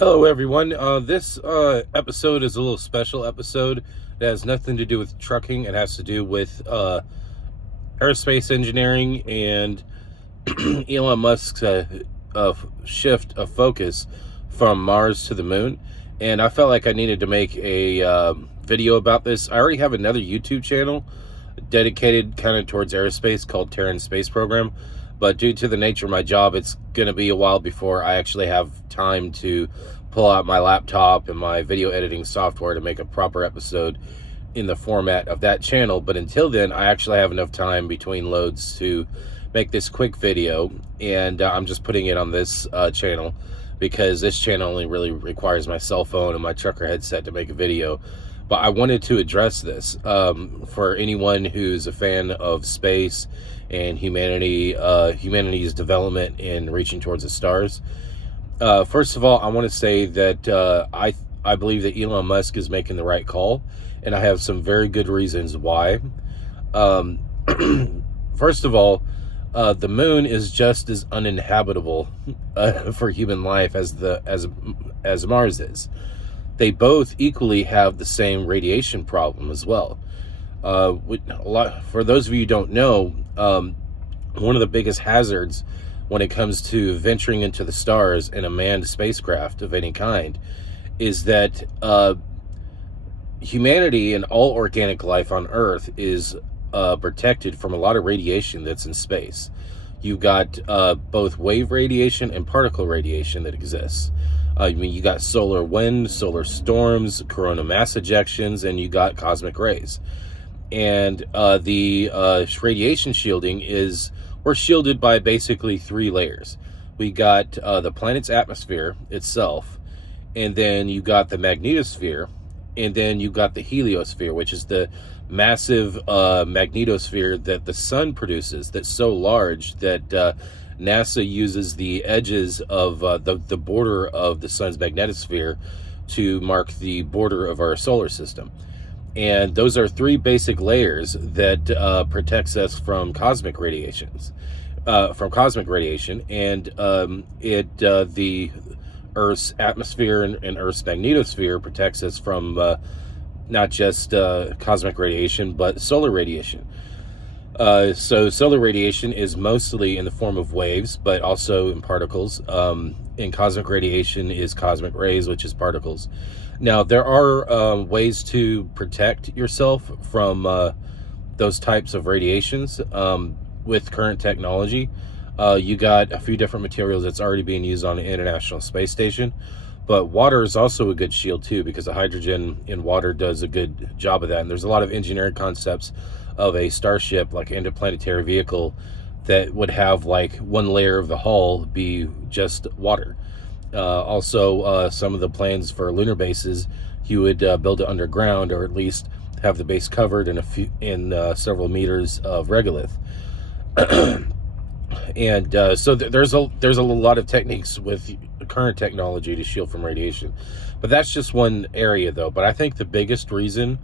Hello, everyone. This episode is a little special episode that has nothing to do with trucking. It has to do with aerospace engineering and Elon Musk's shift of focus from Mars to the moon. And I felt like I needed to make a video about this. I already have another YouTube channel dedicated kind of towards aerospace called Terran Space Program. But due to the nature of my job, it's going to be a while before I actually have time to pull out my laptop and my video editing software to make a proper episode in the format of that channel. But until then, I actually have enough time between loads to make this quick video. And I'm just putting it on this channel because this channel only really requires my cell phone and my trucker headset to make a video. But I wanted to address this for anyone who's a fan of space and humanity's development in reaching towards the stars. First of all, I want to say that I believe that Elon Musk is making the right call, and I have some very good reasons why. First of all, the moon is just as uninhabitable for human life as Mars is. They both equally have the same radiation problem as well. For those of you who don't know, one of the biggest hazards when it comes to venturing into the stars in a manned spacecraft of any kind is that humanity and all organic life on Earth is protected from a lot of radiation that's in space. You've got both wave radiation and particle radiation that exists. You got solar wind, solar storms, corona mass ejections, and you got cosmic rays. And the radiation shielding we're shielded by basically three layers. We got the planet's atmosphere itself, and then you got the magnetosphere, and then you got the heliosphere, which is the massive magnetosphere that the sun produces that's so large that NASA uses the edges of the border of the sun's magnetosphere to mark the border of our solar system. And those are three basic layers that protects us from cosmic radiations, and the Earth's atmosphere and Earth's magnetosphere protects us from not just cosmic radiation, but solar radiation. So solar radiation is mostly in the form of waves, but also in particles. And cosmic radiation is cosmic rays, which is particles. Now, there are ways to protect yourself from those types of radiations with current technology. You got a few different materials that's already being used on the International Space Station. But water is also a good shield, too, because the hydrogen in water does a good job of that. And there's a lot of engineering concepts of a starship, like an interplanetary vehicle, that would have like one layer of the hull be just water. Also, some of the plans for lunar bases, you would build it underground, or at least have the base covered in several meters of regolith. And so there's a lot of techniques with current technology to shield from radiation, but that's just one area, though. But I think the biggest reason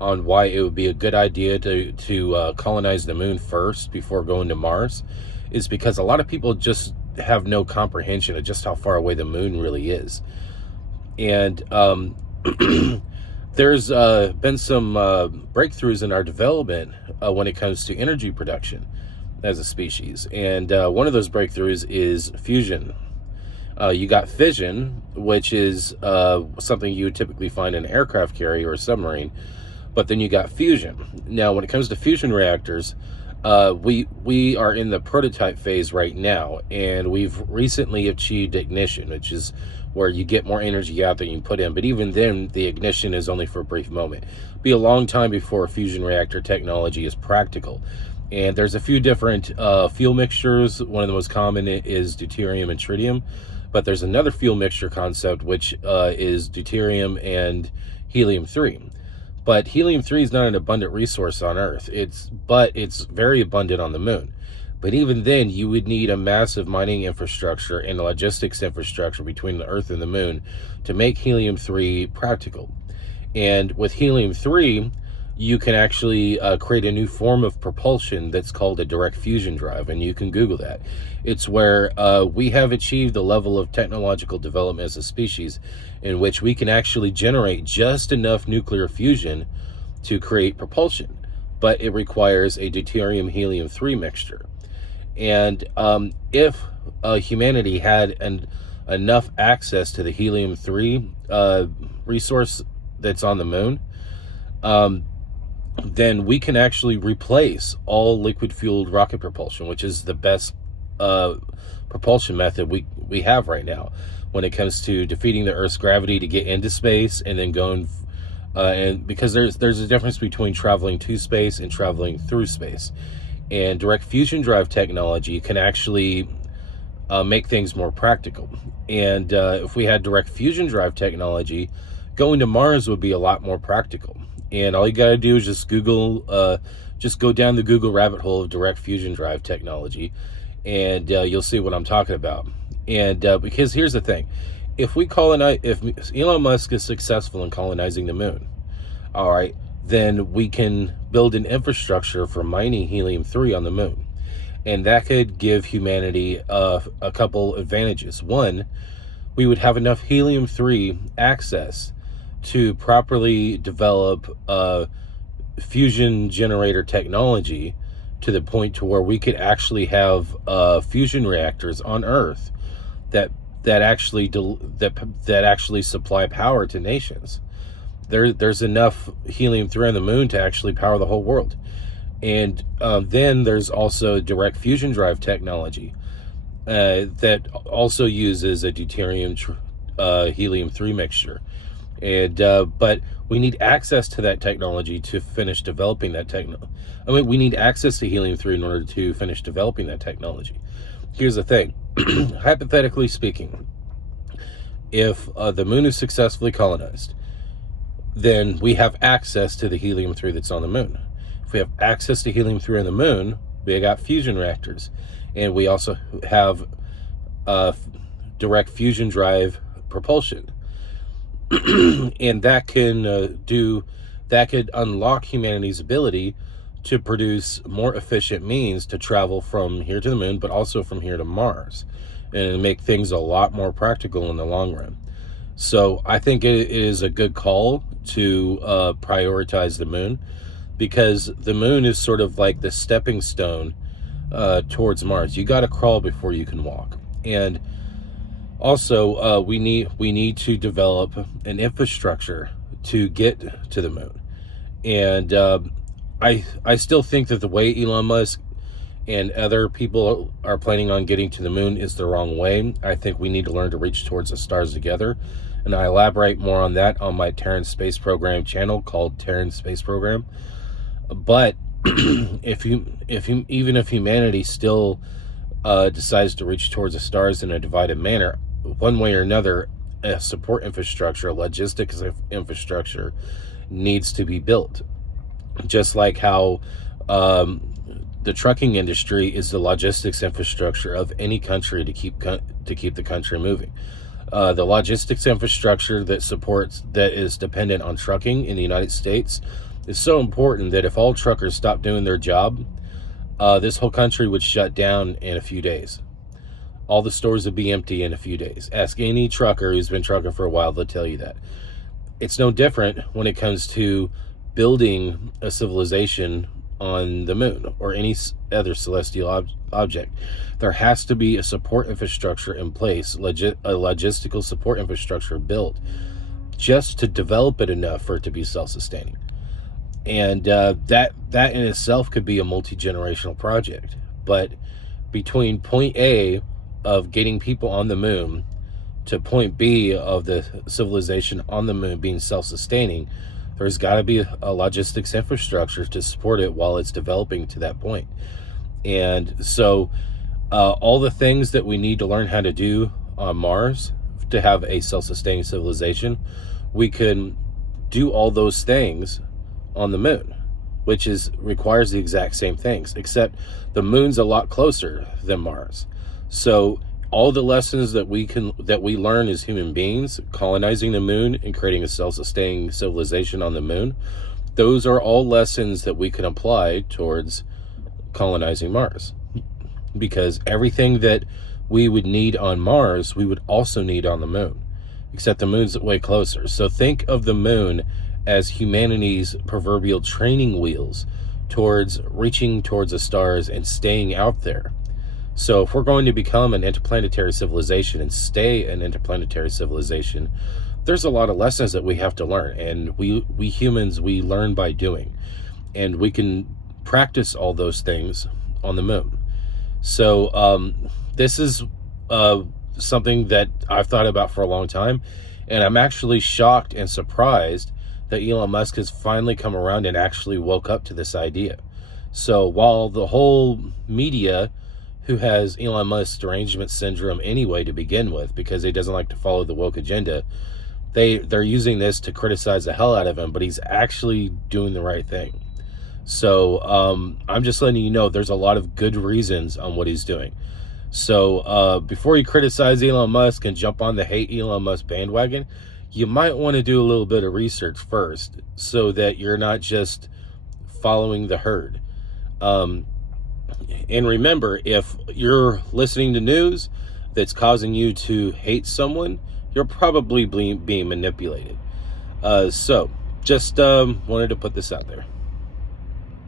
on why it would be a good idea to colonize the moon first before going to Mars is because a lot of people just have no comprehension of just how far away the moon really is. And there's been some breakthroughs in our development when it comes to energy production as a species. And one of those breakthroughs is fusion. You got fission, which is something you would typically find in an aircraft carrier or a submarine. But then you got fusion. Now, when it comes to fusion reactors, we are in the prototype phase right now, and we've recently achieved ignition, which is where you get more energy out than you put in. But even then, the ignition is only for a brief moment. It'll be a long time before fusion reactor technology is practical. And there's a few different fuel mixtures. One of the most common is deuterium and tritium. But there's another fuel mixture concept, which is deuterium and helium-3. But helium-3 is not an abundant resource on Earth. But it's very abundant on the moon. But even then, you would need a massive mining infrastructure and a logistics infrastructure between the Earth and the moon to make helium-3 practical. And with helium-3, you can actually create a new form of propulsion that's called a direct fusion drive, and you can Google that. It's where we have achieved a level of technological development as a species in which we can actually generate just enough nuclear fusion to create propulsion, but it requires a deuterium-helium-3 mixture. And if humanity had enough access to the helium-3 resource that's on the moon, then we can actually replace all liquid-fueled rocket propulsion, which is the best propulsion method we have right now when it comes to defeating the Earth's gravity to get into space and then going. And because there's a difference between traveling to space and traveling through space, and direct fusion drive technology can actually make things more practical. And if we had direct fusion drive technology, going to Mars would be a lot more practical. And all you got to do is just just go down the Google rabbit hole of direct fusion drive technology, and you'll see what I'm talking about. And because here's the thing. If Elon Musk is successful in colonizing the moon, all right, then we can build an infrastructure for mining helium-3 on the moon. And that could give humanity a couple advantages. One, we would have enough helium-3 access to properly develop fusion generator technology to the point to where we could actually have fusion reactors on Earth that actually supply power to nations. There's enough helium-3 on the moon to actually power the whole world. And then there's also direct fusion drive technology that also uses a deuterium helium-3 mixture. And but we need access to that technology to finish developing that we need access to helium-3 in order to finish developing that technology. Here's the thing. Hypothetically speaking, if the moon is successfully colonized, then we have access to the helium-3 that's on the moon. If we have access to helium-3 on the moon, we got fusion reactors, and we also have direct fusion drive propulsion. And that could unlock humanity's ability to produce more efficient means to travel from here to the moon, but also from here to Mars, and make things a lot more practical in the long run. So I think it is a good call to prioritize the moon, because the moon is sort of like the stepping stone towards Mars. You got to crawl before you can walk. And also, we need to develop an infrastructure to get to the moon. And I still think that the way Elon Musk and other people are planning on getting to the moon is the wrong way. I think we need to learn to reach towards the stars together. And I elaborate more on that on my Terran Space Program channel called Terran Space Program. But even if humanity still decides to reach towards the stars in a divided manner, one way or another, a support infrastructure, a logistics infrastructure needs to be built. Just like how the trucking industry is the logistics infrastructure of any country to keep the country moving. The logistics infrastructure that is dependent on trucking in the United States is so important that if all truckers stopped doing their job, this whole country would shut down in a few days. All the stores would be empty in a few days. Ask any trucker who's been trucking for a while, they'll tell you that. It's no different when it comes to building a civilization on the moon or any other celestial object. There has to be a support infrastructure in place, a logistical support infrastructure built just to develop it enough for it to be self-sustaining. And that in itself could be a multi-generational project. But between point A of getting people on the moon to point B of the civilization on the moon being self-sustaining, there's got to be a logistics infrastructure to support it while it's developing to that point. And so all the things that we need to learn how to do on Mars to have a self-sustaining civilization, we can do all those things on the moon, which requires the exact same things, except the moon's a lot closer than Mars. So all the lessons that we learn as human beings, colonizing the moon and creating a self-sustaining civilization on the moon, those are all lessons that we can apply towards colonizing Mars. Because everything that we would need on Mars, we would also need on the moon. Except the moon's way closer. So think of the moon as humanity's proverbial training wheels towards reaching towards the stars and staying out there. So if we're going to become an interplanetary civilization and stay an interplanetary civilization, there's a lot of lessons that we have to learn. And we humans, we learn by doing. And we can practice all those things on the moon. So this is something that I've thought about for a long time. And I'm actually shocked and surprised that Elon Musk has finally come around and actually woke up to this idea. So while the whole media, who has Elon Musk's derangement syndrome anyway to begin with, because he doesn't like to follow the woke agenda, they're using this to criticize the hell out of him, but he's actually doing the right thing. So I'm just letting you know there's a lot of good reasons on what he's doing. So before you criticize Elon Musk and jump on the hate Elon Musk bandwagon, you might want to do a little bit of research first so that you're not just following the herd. And remember, if you're listening to news that's causing you to hate someone, you're probably being manipulated. So just wanted to put this out there.